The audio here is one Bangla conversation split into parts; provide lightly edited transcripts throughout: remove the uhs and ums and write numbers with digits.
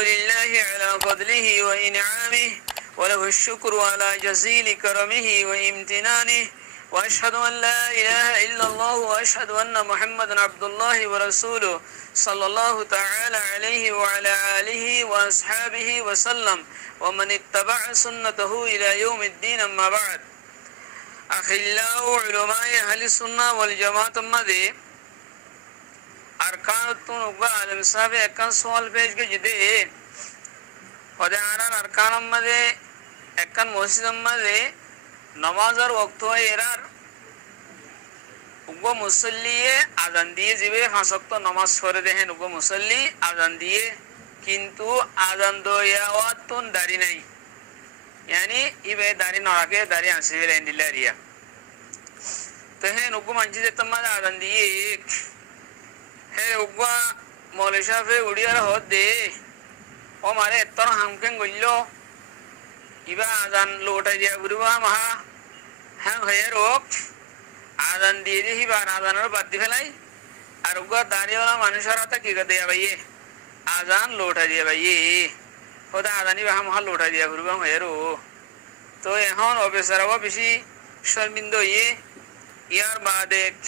لله على فضله وإنعامه وله الشكر على جزيل كرمه وامتنانه وأشهد أن لا إله إلا الله وأشهد أن محمدا عبد الله ورسوله صلى الله تعالى عليه وعلى آله وأصحابه وسلم ومن اتبع سنته إلى يوم الدين أما بعد أخلاء علماء أهل السنة والجماعة مدي أركان وقبا عالم صاحب اکان سوال پیش کے جدے خود آرار أركان مدي اکان مسجد مدي نمازر وقت হয় এরার উগ্র মুসল্লি আজান দিয়ে যাবে পাঁচ ওয়াক্ত নামাজ পড়ে দেখেন উগ্র মুসল্লি আজান দিয়ে কিন্তু আজান দয়াওয়াতুন দাড়ি নাই यानी इबे दारी नराके दारी आंसिबे इंडिलारिया तो है नुको मंची दे तम्मा आदन दिए है उगवा मौलिशा फे उड़ियार होत दे ओ मारे इतना हमकें गुल्लो इबा आदन लोटा दिया गुरुवा महा हम हेरो आदन दिए दे ही बार आदन और बात दिखलाई और उगवा दारी वाला मनुष्यरा तक की कर दिया भाई आदन लोटा दिया भाई खुदा आदानी वहाँ वहाँ लौटा दिया गुरुबा हेरो तो यहाँ ऑफिसर वो बिशी शर्मिंदो ये यार बाद एक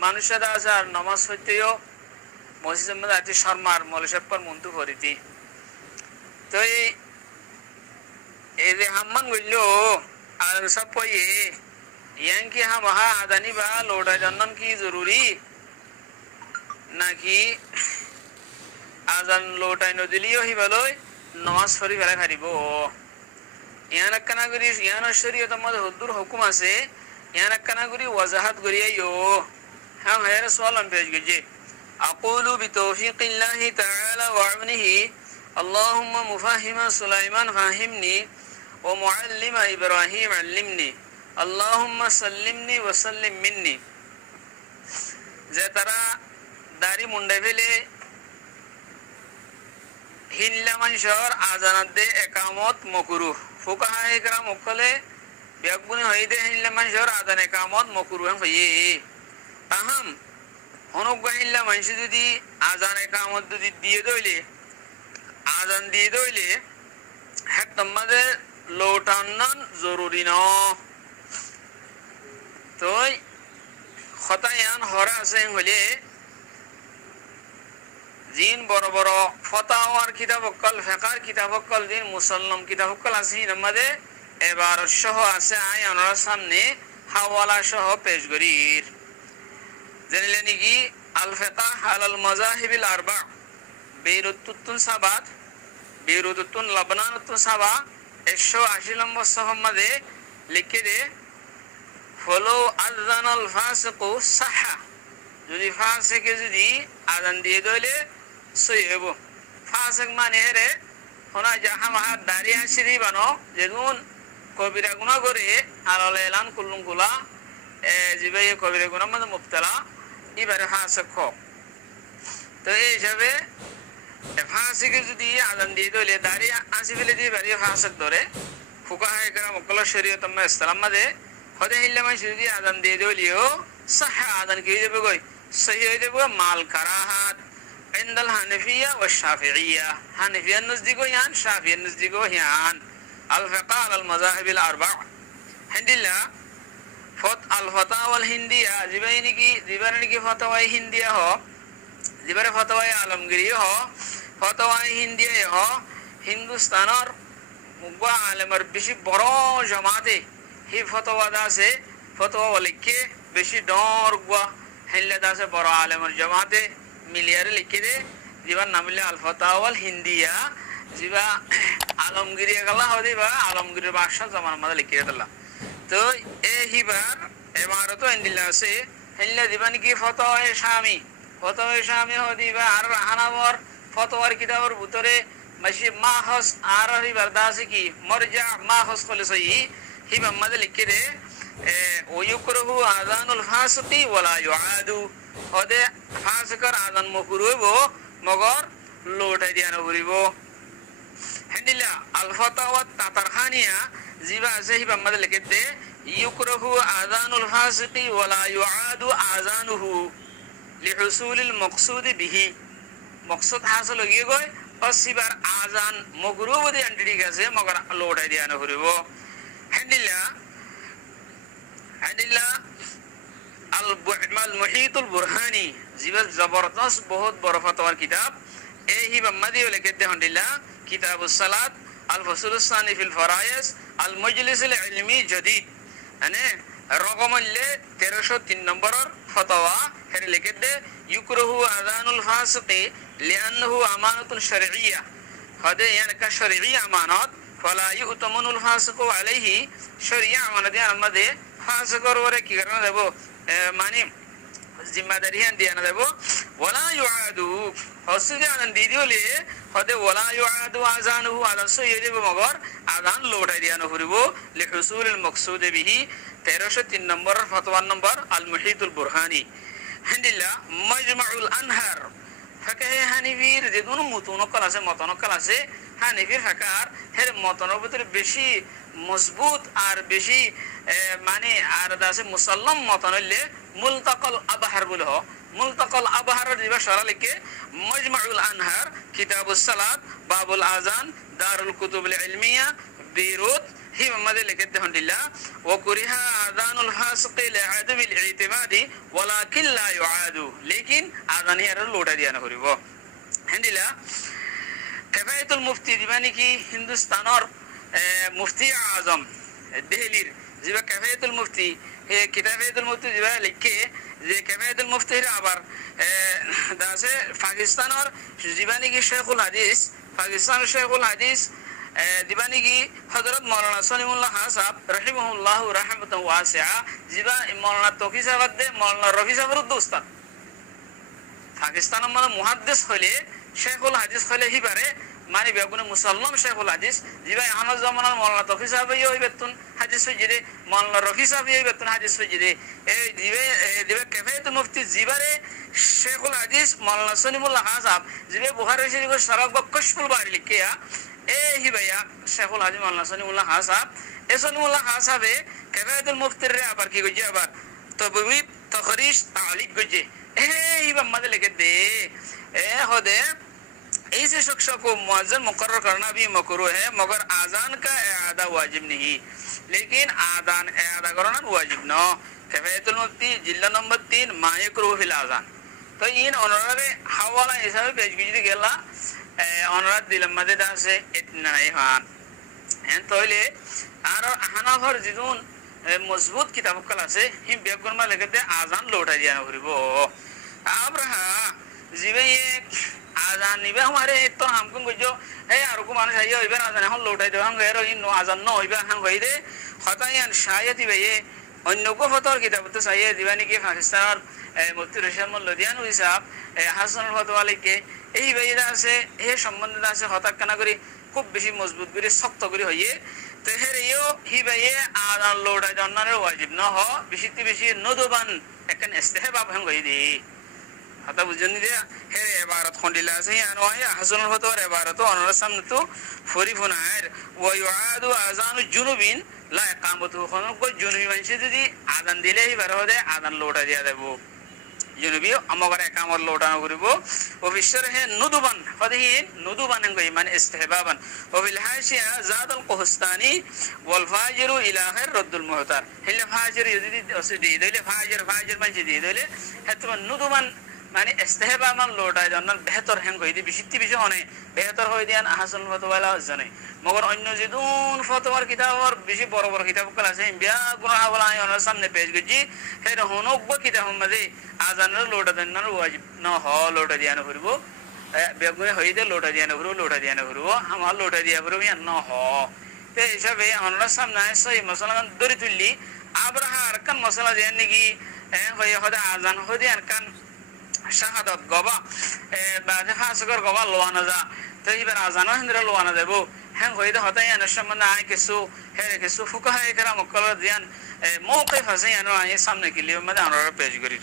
मनुष्य दासार नमाज होते हो मस्जिद में आती शर्मार मौलशब पर मुंतु हो रही थी तो ये हमन गुल्लो आदम सब को ये कि हम वहाँ आदानी बा लौटा जन्नन की जरूरी ना कि आदन लौटा नो दिलियो ही बलोय नमाज पढ़ी ফেলা খারিব ইয়ান একখানা করি ইয়ান শরীয়ত মধ্যে হুদুর হুকুম আছে ইয়ান একখানা করি ওয়াজাহাত করিয়াইও হ্যাঁ হের সোয়ালাম পেশ গেছে আকুলু বিতৌফিকিল্লাহি তাআলা ওয়া আউনিহি আল্লাহুম্মা মুফাহিমা সুলাইমান ফাহিমনি ওয়া মুআল্লিমা ইব্রাহিম আল্লিমনি আল্লাহুম্মা সাল্লিমনি ওয়া সাল্লিম মিন্নি যে তারা দাড়ি মুন্ডাই ফেলে হিল্লা মানুষের আজানাত দে একামত মকরুহ ফুকাহা ইকরাম ওকলে বিয়াগুনি হইদে হিল্লা মানুষের আজান একামত মকরুহ হইয়ে আহম হনগা হিল্লা মানুষ যদি আজান একামত যদি দিয়ে দইলে আজান দিয়ে দইলে হ্যাঁ তোমাদের লৌটানন জরুরি ন তো খতায়ান হরা আছে হলে জিন বড় বড় ফতাওয়ার কিতাবকল ফিকার কিতাবকল দিন মুসল্লাম কিতাবকল আছে আমাদের এবার সহ আছে আই আমরা সামনে হাওয়ালা সহ পেশ করির জানলেন কি আল ফিকাহ আলাল মাযাহিবিল আরবা বেরুতুতুন সাবাত বেরুতুতুন লবনানুতুন সাবা 180 নম্বর সফা মধ্যে লিখে দে ফলো আযানাল ফাসিকু সাহা যদি ফাসিকে যদি আযান দিয়ে দইলে সইব ফাসিক মানে হেরে হোনা যাহা মাহা দাড়ি হাসিরি বানো যেগুন কবিরা গুনাহ করে আলাল এলান কুল্লুম গুলা জিবে কবিরা গুনাহ মানে মুবতালা ইবারে ফাসিক হ তো এই হিসাবে ফাসিকে যদি আযান দিয়ে দইলে দাড়ি আসি ফেলে দিয়ে বাড়ি ফাসিক ধরে ফুকাহা ইকরাম ওকলা শরীয়ত মে ইসলাম মধ্যে হদে হিল্লা মানে যদি আযান দিয়ে দইলিও সাহা আযান কি যাবে কই সহি হয়ে যাবে মাল কারাহাত عند الحنفية والشافعية حنفية نزديكو يان شافعية نزديكو يان الفقه على المذاهب الأربع هندلا الفتاوى الهندية زباني کی فتاوى هندية ہو زباني فتاوى عالمگیری ہو فتاوى هندية ہو ہندوستان اور مقبع عالمر بشی برو جماعتے ہی فتاوى دا سے فتاوى ولکے بشی دور گوا ہنلے دا سے برو عالمر جماعتے মিলিয়ারে লিখে দে জিবার নামিলে আল ফাতাওয়াল হিন্দিয়া জিবা আলমগিরি গলা হদি বা আলমগিরির ভাষা জামান মধ্যে লিখে দিলা তো এই হিবার ইমারত ইন্দিলা আছে হিল্লা দিবানি কি ফতোয়া শামি হদি বা আর হানাবর ফতোয়ার কিতাবের ভিতরে মাসি মাহস আর হিবার দাসে কি মরজা মাহস কলে সই হিবা মধ্যে লিখে দে ওয়ুকরহু আযানুল ফাসিকি ওয়ালা ইউআদু হদে ফাসিকর আযান মকরুহ মগর লোটাই দিয়া নবরিব হেন্দিলা আল ফাতাওয়া তাতারখানিয়া জিবা আছে হিবা মধ্যে লিখে দে ইউকরহু আযানুল ফাসিকি ওয়ালা ইউআদু আযানুহু লিহুসুলিল মাকসুদ বিহি মকসুদ হাসিল হয়ে গয় অসিবার আজান মগরুব দি আন্টি গেছে মগর লোটাই দিয়া নকরিব হ্যান্ডিলা হ্যান্ডিলা আল মুহিতুল বুরহানি জিবা জবরদস্ত বহুত বড় ফতোয়ার কিতাব এই হিবাম্মাদি লিখে দে হ্যান্ডিলা কিতাবুস সালাত আল ফসলুস সানি ফিল ফরায়েজ আল মজলিসুল ইলমি জদীদ মানে রকমল্লে 1303 নম্বরের ফতোয়া হেরে লিখে দে ইউকরাহু আযানুল ফাসিকি লিআন্নাহু আমানাতুন শারঈয়্যা হদে ইয়ান কা শারঈ আমানত ফালা ইউতামানুল ফাসিকু আলাইহি শরিয়া আমানত আমাদে ফাসিকর ওরে কি করনা দেব মানে জিম্মাদারি হ্যাঁ দিয়া না দেব ওয়ালা ইউআদু হসুদে আনন্দ দিদিওলে হদে ওয়ালা ইউআদু আযানুহু আলা সাইয়্যিদি মগর আযান লোটাই দিয়া নহরিব লিহুসুলিল মাকসুদ বিহি 1303 নম্বর ফতোয়া নম্বর আল মুহিতুল বুরহানি হামদুলিল্লাহ মাজমাউল আনহার ফাকাহে হানিফির যে দুনো মতনকল আছে হানিফির ফাকার হের মতনের ভিতরে বেশি মজবুত আর বেশি মানে আর আছে মুসাল্লাম মতন হইলে মুলতাকাল আবহার বলে হ মুলতাকাল আবহারের দিবা সরা লিখে মাজমাউল আনহার কিতাবুস সালাত বাবুল আযান দারুল কুতুবুল ইলমিয়া বিরুত হি মামদে লিখে দে আলহামদুলিল্লাহ ওয়া কুরিহা আযানুল ফাসিকি লিআদামিল ইতিমাদি ওয়ালাকিন লা ইউআদু লেকিন আযানি আর লোটা দিয়া না করিব আলহামদুলিল্লাহ কিফায়াতুল মুফতি দিবানি কি হিন্দুস্তানের মুফতি আজম দিল্লির জিবা কিফায়াতুল মুফতি হে কিতাবাতুল মুফতি জিবা লিখে যে কিফায়াতুল মুফতির আবার দাসে পাকিস্তানের জিবানি কি শেখুল হাদিস পাকিস্তানের শেখুল হাদিস দিবানি কি হযরত মাওলানা সলিমুল্লাহ খান সাহেব রাহিমাহুল্লাহ রাহমাতান ওয়াসিআ জিবা মাওলানা তৌকি সাহেব দে মাওলানা রফি সাহেবের দোস্ত পাকিস্তানের মানে মুহাদ্দিস হইলে শেখুল হাদিস হইলে হিবারে মানে বেগুনে মুসাল্লাম শেখুল হাদিস জিবা আনার জামানার মাওলানা তৌকি সাহেব হইবেতুন হাদিস হইজিরে মাওলানা রফি সাহেব হইবেতুন হাদিস হইজিরে এই দিবে কিফায়াতুল মুফতি জিবারে শেখুল হাদিস মাওলানা সলিমুল্লাহ খান সাহেব জিবে বুখারী শরীফের সরাক বা কশফুল বারি লিখিয়া এই হিবাইয়া শেখুল হাদিস মাওলানা সলিমুল্লাহ খান সাহেব এই সলিমুল্লাহ খান সাহেবে কিফায়াতুল মুফতির রে আবার কি কইছে আবার তববিব তখরিজ তালিক কইছে এই হিবা মাদে লিখে দে হদে ऐसे शख्सों को मुअज्जन मुकर्रर करना भी मकरूह है मगर आजान का इआदा वाजिब नहीं लेकिन आदान इआदा करना वाजिब न किफायतुल मुफ्ती जिल्ला नंबर 3 मा यकरूह फिल आजान तो इन অনরারে হাওয়ালা হিসাবে পেশ গিয়ে গেলা অনরাত দিলাম মধ্যে আছে ইতনা ইহান এন তইলে আর হানাফর জিদুন মজবুত কিতাব কল আছে হিম বেগুনমা লেখতে আজান লোটা দিয়া না করিব আবরাহা জিবে আজান নিবে আমারে তো हमको বুঝো এই আর কো মানুষ আইয়া হইবে আজান এখন লোটাই দেব হাঙ্গ এর ইন আজান ন হইবে হাঙ্গ হইদে হতায়ান শায়াতি ভাইয়ে অন্য কো ফতোয়ার কিতাব তো সাইয়ে দিবানি কি পাকিস্তান মুফতি রশিদ মোল্লাদিয়ান হিসাব হাসানুল ফতোয়া লিখে এই ভাইরা আছে এই সম্বন্ধে আছে হতাক কানা করি খুব বেশি মজবুত করে শক্ত করে হইয়ে তো হেরিও হি ভাইয়ে আজান লোটাই জান্নারের ওয়াজিব ন হ বেশি নদবান একন ইস্তেহবাব হাঙ্গ হইদি হাতা বুঝনি দে হে ইবারত খন্ডিলা আছে আনওয়া হাসানুল ফতোয়ার ইবারত অনর সামনে তো ফরিফুনার ওয়া ইউআদু আযানু জুনুবিন লা ইকামাতু কোন কো জুনুবি মানসি যদি আযান দিলে ইবার হদে আযান লোটা দিয়া দেব জুনুবি আমগরে একামত লোটা করিব ও বিশ্বর হে নুদুবান হদহি নুদুবান গই মানে ইস্তিহবাবান ও বিল হাশিয়া জাদুল কুহস্তানি ওয়াল ফাজিরু ইলা খায়র রদ্দুল মুহতার হিল ফাজির যদি দি দিলে ফাজির মানসি দি দিলে হেতু নুদুবান মানে ইস্তেহবামান লোটাই জান্নাল বেহতর হেন কইদি বেশি হনে বেহতর হই দিয়ান হাসান ফতোয়ালা জানে মগর অন্য জিদুন ফতোয়ার কিতাবর বেশি বড় কিতাব কল আছে বিয়া গুণ হাওলা আয়নের সামনে পেজ গজি হে হনক ব কিতাব মধ্যে আজানের লোটা দেন না ওয়াজিব ন হ লোটা দিয়া না করিব বেগুনে হই দে লোটা দিয়া না করিব আমার লোটা দিয়া করিব ন হ তে হিসাবে অনর সামনে সই মশলা দরি তুললি আবরাহা আরকান মশলা দেন নাকি হই হদা আজান হদি আরকান শাহাদাত গবা বাদে ফাসগর গবা লোয়ানা যা তো এবার আজানো হিন্দরা লোয়ানা দেব হ্যাঁ হইতে হতাই আনার সম্বন্ধে আয় কিছু ফুকাহা একরাম কল দিয়ান মৌকিফ আছে আনো আয় সামনে কি লিও মধ্যে আমরা পেশ করি